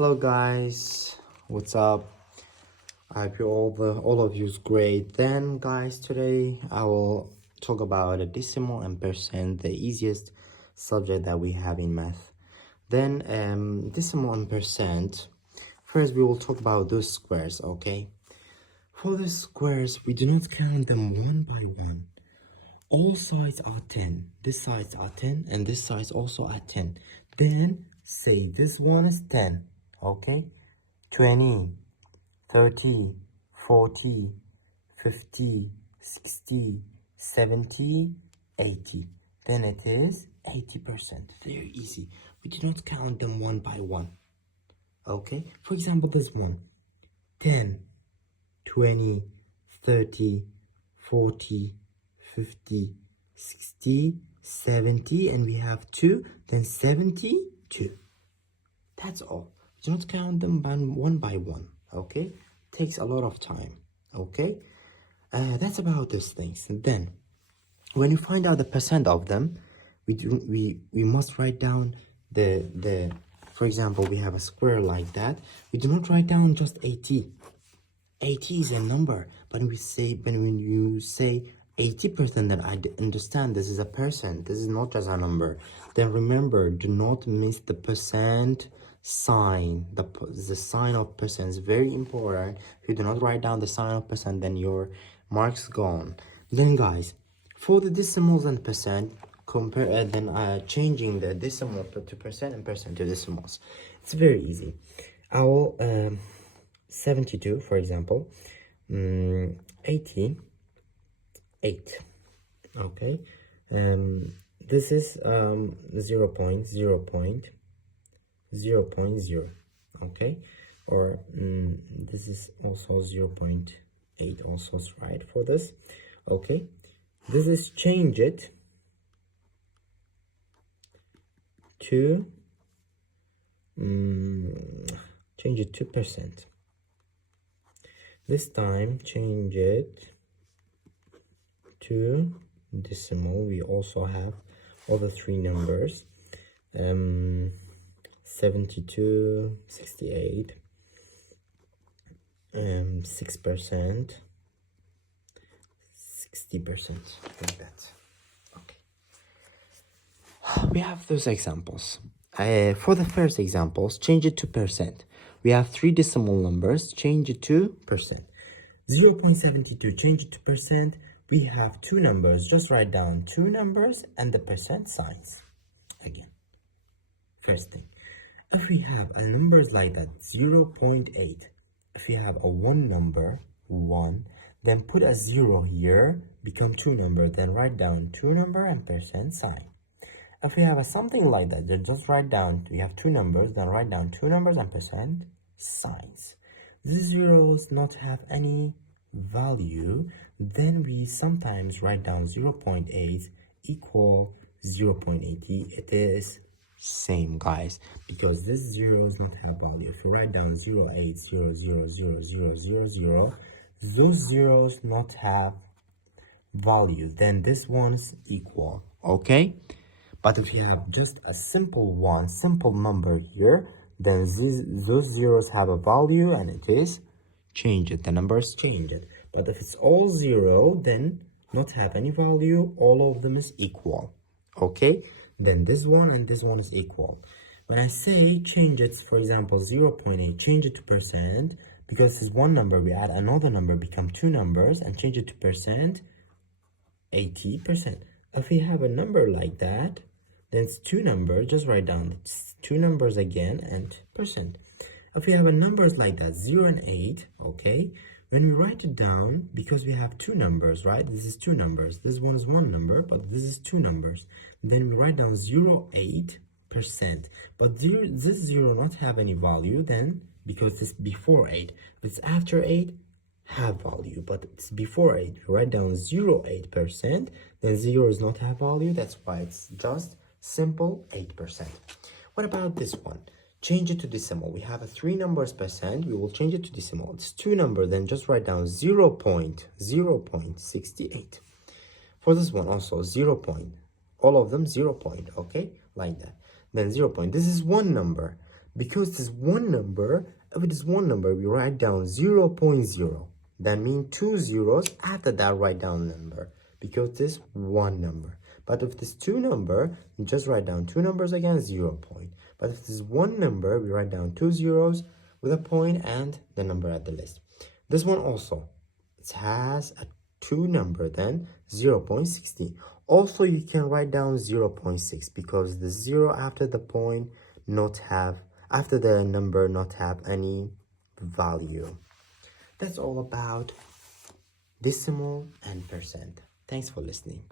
Hello guys, what's up? I hope all of you's great. Then guys, today I will talk about a decimal and percent, the easiest subject that we have in math. Then decimal and percent. First we will talk about those squares, okay? For the squares, we do not count them one by one. All sides are 10. This sides are 10 and this sides also are 10. Then say this one is 10, okay? 20, 30, 40, 50, 60, 70, 80. Then it is 80%. Very easy. We do not count them one by one. Okay? For example, this one. 10, 20, 30, 40, 50, 60, 70, and we have 2, then 72. That's all. Do not count them one by one, okay? Takes a lot of time, okay? That's about those things. And then, when you find out the percent of them, we must write down for example, we have a square like that. We do not write down just 80. 80 is a number, but when you say 80%, then I understand this is a percent. This is not just a number. Then remember, do not miss the percent sign. The sign of percent is very important. If you do not write down the sign of percent, then your mark's gone. Then guys, for the decimals and percent, changing the decimal to percent and percent to decimals, it's very easy. I will 72, for example, 88. Okay, this is 0 0.0, okay, or this is also 0.8, also is right for this. Okay, this is change it to percent. This time change it to decimal. We also have all the three numbers, 72, 68, 6%, 60%, like that. Okay, we have those examples. For the first examples, change it to percent. We have three decimal numbers, change it to percent. 0.72, change it to percent. We have two numbers, just write down two numbers and the percent signs. Again, first thing, if we have a numbers like that, 0.8, if we have a one number, 1, then put a 0 here, become two number, then write down two number and percent sign. If we have something like that, then just write down, we have two numbers, then write down two numbers and percent signs. These zeros not have any value, then we sometimes write down 0.8 equal 0.80. It is same, guys, because this zeros not have value. If you write down 0.80000000, those zeros not have value, then this one's equal, okay? But if you have just a simple number here, then those zeros have a value and it is change it. The numbers change it. But if it's all 0, then not have any value, all of them is equal. Okay? Then this one and this one is equal. When I say change it, for example, 0.8, change it to percent, because this is one number, we add another number, become two numbers, and change it to percent, 80%. If we have a number like that, then it's two numbers, just write down it's two numbers again and percent. If we have a numbers like that, 0 and 8, okay, when we write it down, because we have two numbers, right, this is two numbers, this one is one number, but this is two numbers, then we write down 0.8%, but this 0 not have any value, then because it's before 8, if it's after 8, have value, but it's before 8, we write down 0.8%, then 0 does not have value, that's why it's just simple 8%. What about this one? Change it to decimal. We have a three numbers percent. We will change it to decimal. It's two number, then just write down 0.68. For this one also 0 point. All of them 0 point, okay? Like that. Then 0 point. This is one number. Because this one number, if it is one number, we write down 0.0. That means 2 zeros after that write down number, because this one number. But if this two number, you just write down two numbers again, 0 point. But if this one number, we write down 2 zeros with a point and the number at the list. This one also, it has a two number, then 0.60. Also, you can write down 0.6 because the 0 after the point not have, after the number not have any value. That's all about decimal and percent. Thanks for listening.